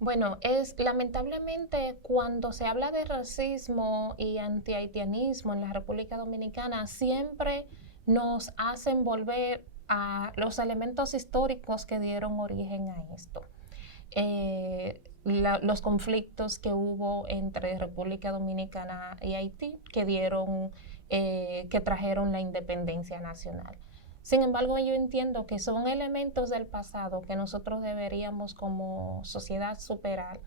Bueno, lamentablemente cuando se habla de racismo y antihaitianismo en la República Dominicana, siempre nos hacen volver a los elementos históricos que dieron origen a esto. Los conflictos que hubo entre República Dominicana y Haití que trajeron la independencia nacional. Sin embargo, yo entiendo que son elementos del pasado que nosotros deberíamos como sociedad superar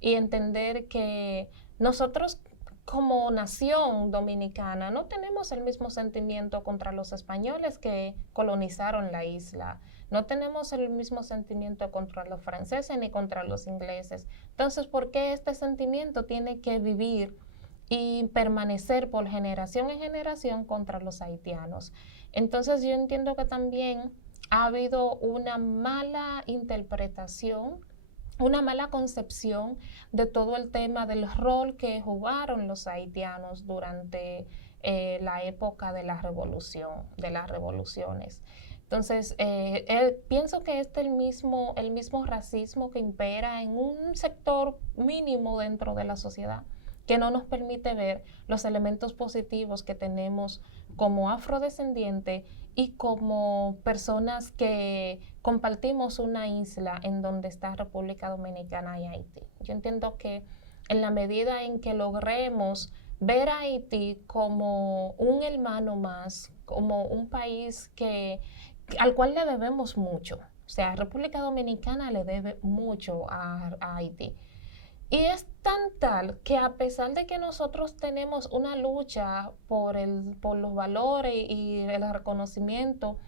y entender que nosotros como nación dominicana no tenemos el mismo sentimiento contra los españoles que colonizaron la isla. No tenemos el mismo sentimiento contra los franceses ni contra los ingleses. Entonces, ¿por qué este sentimiento tiene que vivir y permanecer por generación en generación contra los haitianos? Entonces, yo entiendo que también ha habido una mala interpretación, una mala concepción de todo el tema del rol que jugaron los haitianos durante la época de la revolución, de las revoluciones. Entonces, pienso que el mismo racismo que impera en un sector mínimo dentro de la sociedad, que no nos permite ver los elementos positivos que tenemos como afrodescendiente y como personas que compartimos una isla en donde está República Dominicana y Haití. Yo entiendo que en la medida en que logremos ver a Haití como un hermano más, como un país al cual le debemos mucho. O sea, República Dominicana le debe mucho a Haití. Y es tan tal que a pesar de que nosotros tenemos una lucha por los valores y el reconocimiento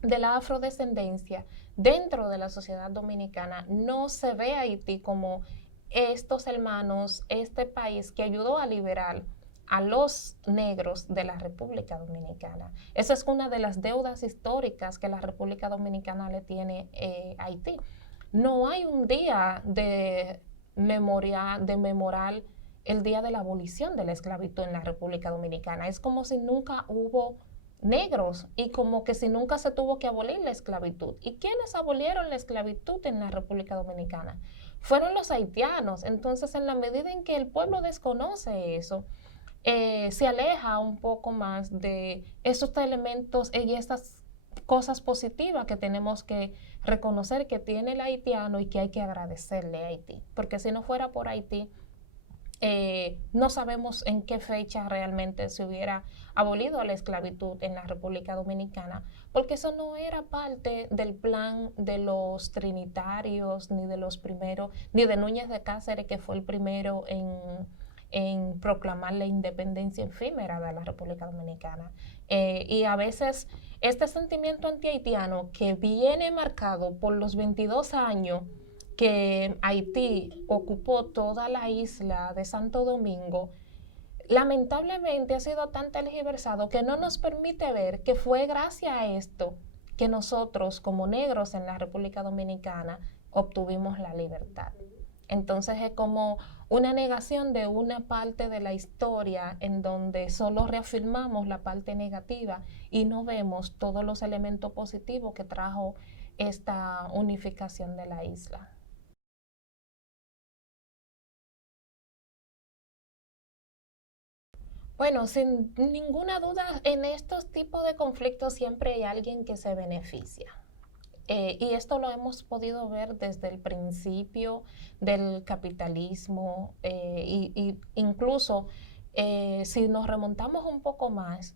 de la afrodescendencia dentro de la sociedad dominicana, no se ve a Haití como estos hermanos, este país que ayudó a liberar a los negros de la República Dominicana. Esa es una de las deudas históricas que la República Dominicana le tiene a Haití. No hay un día de memorar el día de la abolición de la esclavitud en la República Dominicana. Es como si nunca hubo negros y como que si nunca se tuvo que abolir la esclavitud. ¿Y quiénes abolieron la esclavitud en la República Dominicana? Fueron los haitianos. Entonces, en la medida en que el pueblo desconoce eso, se aleja un poco más de esos elementos y estas cosas positivas que tenemos que reconocer que tiene el haitiano y que hay que agradecerle a Haití. Porque si no fuera por Haití, no sabemos en qué fecha realmente se hubiera abolido la esclavitud en la República Dominicana, porque eso no era parte del plan de los trinitarios, ni de los primeros, ni de Núñez de Cáceres, que fue el primero en proclamar la independencia efímera de la República Dominicana. Y a veces este sentimiento antihaitiano que viene marcado por los 22 años que Haití ocupó toda la isla de Santo Domingo, lamentablemente ha sido tan tergiversado que no nos permite ver que fue gracias a esto que nosotros como negros en la República Dominicana obtuvimos la libertad. Entonces es como una negación de una parte de la historia en donde solo reafirmamos la parte negativa y no vemos todos los elementos positivos que trajo esta unificación de la isla. Bueno, sin ninguna duda, en estos tipos de conflictos siempre hay alguien que se beneficia. Y esto lo hemos podido ver desde el principio del capitalismo y incluso si nos remontamos un poco más,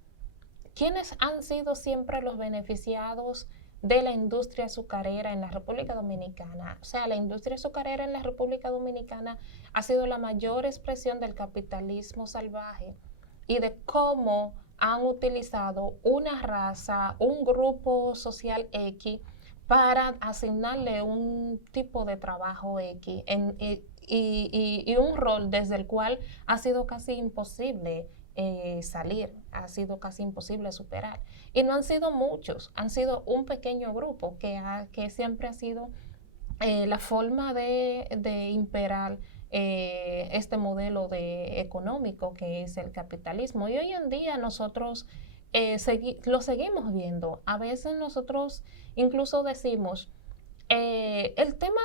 ¿quiénes han sido siempre los beneficiados de la industria azucarera en la República Dominicana? O sea, la industria azucarera en la República Dominicana ha sido la mayor expresión del capitalismo salvaje y de cómo han utilizado una raza, un grupo social X para asignarle un tipo de trabajo X y un rol desde el cual ha sido casi imposible salir, ha sido casi imposible superar. Y no han sido muchos, han sido un pequeño grupo que siempre ha sido la forma de imperar este modelo económico que es el capitalismo. Y hoy en día nosotros lo seguimos viendo. A veces nosotros incluso decimos, el tema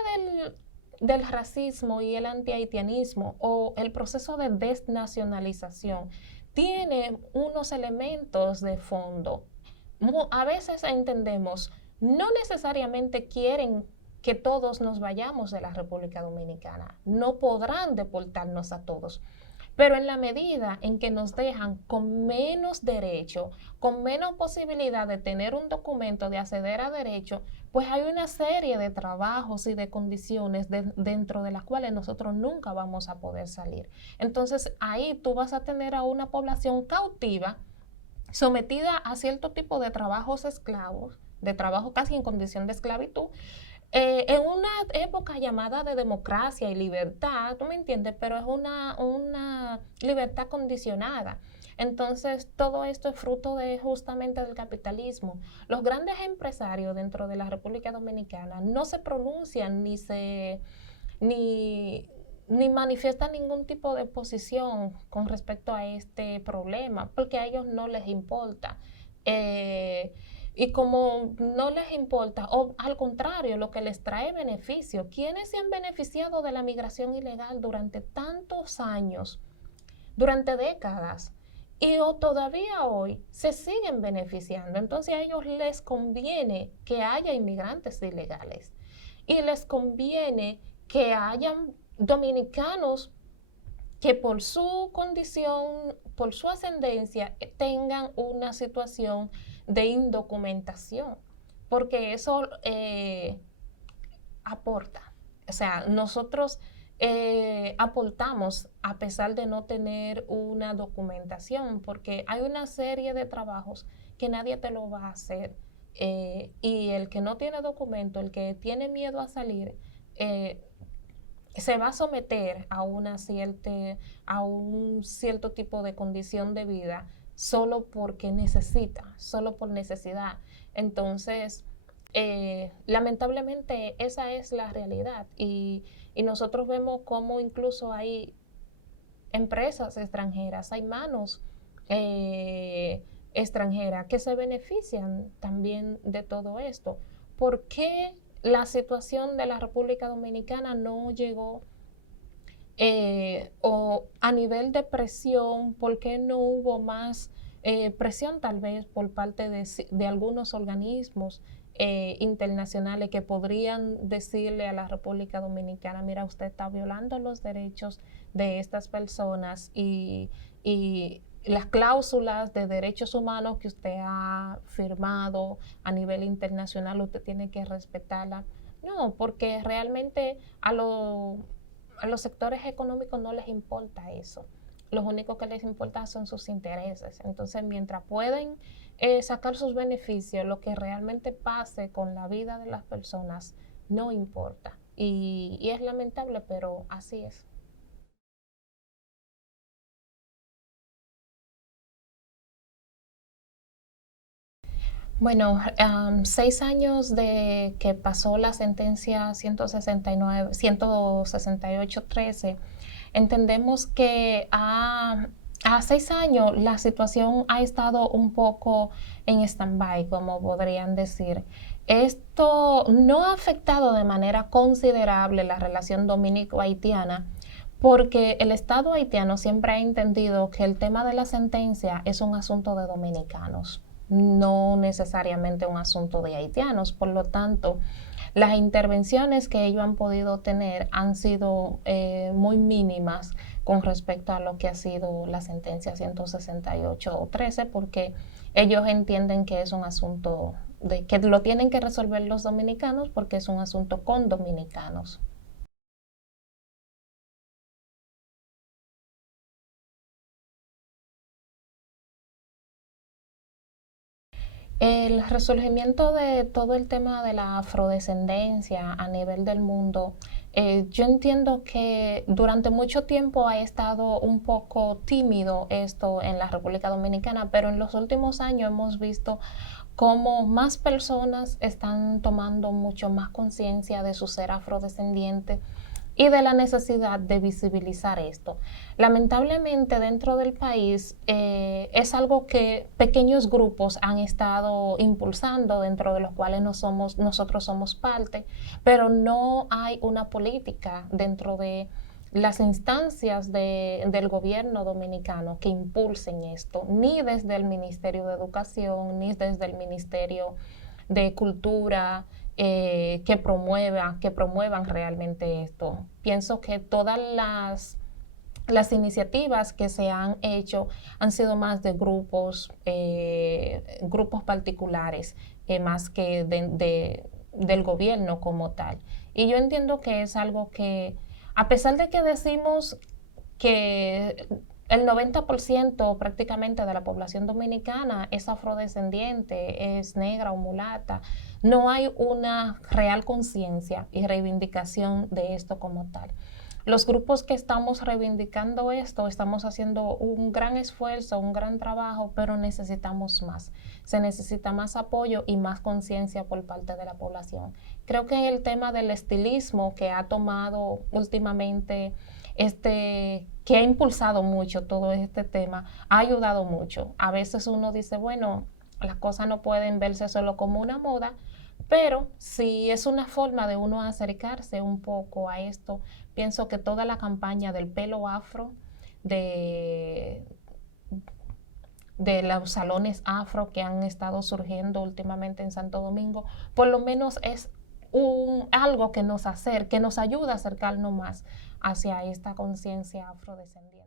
del racismo y el antihaitianismo o el proceso de desnacionalización tiene unos elementos de fondo. A veces entendemos, no necesariamente quieren que todos nos vayamos de la República Dominicana, no podrán deportarnos a todos, pero en la medida en que nos dejan con menos derecho, con menos posibilidad de tener un documento, de acceder a derecho, pues hay una serie de trabajos y de condiciones dentro de las cuales nosotros nunca vamos a poder salir. Entonces ahí tú vas a tener a una población cautiva, sometida a cierto tipo de trabajos esclavos, de trabajo casi en condición de esclavitud, en una época llamada de democracia y libertad, tú me entiendes, pero es una libertad condicionada. Entonces, todo esto es fruto de justamente del capitalismo. Los grandes empresarios dentro de la República Dominicana no se pronuncian ni, ni manifiestan ningún tipo de posición con respecto a este problema, porque a ellos no les importa. Y como no les importa, o al contrario, lo que les trae beneficio, ¿quiénes se han beneficiado de la migración ilegal durante tantos años, durante décadas? Y todavía hoy se siguen beneficiando. Entonces a ellos les conviene que haya inmigrantes ilegales y les conviene que hayan dominicanos que por su condición, por su ascendencia, tengan una situación de indocumentación, porque eso aporta. O sea, nosotros aportamos a pesar de no tener una documentación, porque hay una serie de trabajos que nadie te lo va a hacer. Y el que no tiene documento, el que tiene miedo a salir, se va a someter a un cierto tipo de condición de vida solo porque necesita, solo por necesidad. Entonces, lamentablemente esa es la realidad y nosotros vemos cómo incluso hay empresas extranjeras, hay manos extranjeras que se benefician también de todo esto. ¿Por qué la situación de la República Dominicana no llegó o a nivel de presión? ¿Por qué no hubo más presión tal vez por parte de algunos organismos internacionales que podrían decirle a la República Dominicana, mira, usted está violando los derechos de estas personas y las cláusulas de derechos humanos que usted ha firmado a nivel internacional, usted tiene que respetarla? No, porque realmente a los sectores económicos no les importa eso. Lo único que les importa son sus intereses. Entonces, mientras pueden sacar sus beneficios, lo que realmente pase con la vida de las personas no importa. Y es lamentable, pero así es. Bueno, 6 años de que pasó la sentencia 169, 168-13, entendemos que a 6 años la situación ha estado un poco en stand-by, como podrían decir. Esto no ha afectado de manera considerable la relación dominico-haitiana, porque el Estado haitiano siempre ha entendido que el tema de la sentencia es un asunto de dominicanos, no necesariamente un asunto de haitianos. Por lo tanto, las intervenciones que ellos han podido tener han sido muy mínimas con respecto a lo que ha sido la sentencia 168-13, porque ellos entienden que es un asunto que lo tienen que resolver los dominicanos porque es un asunto con dominicanos. El resurgimiento de todo el tema de la afrodescendencia a nivel del mundo, yo entiendo que durante mucho tiempo ha estado un poco tímido esto en la República Dominicana, pero en los últimos años hemos visto cómo más personas están tomando mucho más conciencia de su ser afrodescendiente y de la necesidad de visibilizar esto. Lamentablemente dentro del país es algo que pequeños grupos han estado impulsando, dentro de los cuales nosotros somos parte, pero no hay una política dentro de las instancias del gobierno dominicano que impulsen esto, ni desde el Ministerio de Educación, ni desde el Ministerio de Cultura, que promuevan realmente esto. Pienso que todas las iniciativas que se han hecho han sido más de grupos particulares, más que del gobierno como tal. Y yo entiendo que es algo que, a pesar de que decimos que el 90% prácticamente de la población dominicana es afrodescendiente, es negra o mulata, no hay una real conciencia y reivindicación de esto como tal. Los grupos que estamos reivindicando esto, estamos haciendo un gran esfuerzo, un gran trabajo, pero necesitamos más. Se necesita más apoyo y más conciencia por parte de la población. Creo que el tema del estilismo que ha tomado últimamente, que ha impulsado mucho todo este tema, ha ayudado mucho. A veces uno dice, bueno, las cosas no pueden verse solo como una moda, pero si es una forma de uno acercarse un poco a esto, pienso que toda la campaña del pelo afro, de, de los salones afro que han estado surgiendo últimamente en Santo Domingo, por lo menos es algo que nos ayuda a acercarnos más hacia esta conciencia afrodescendiente.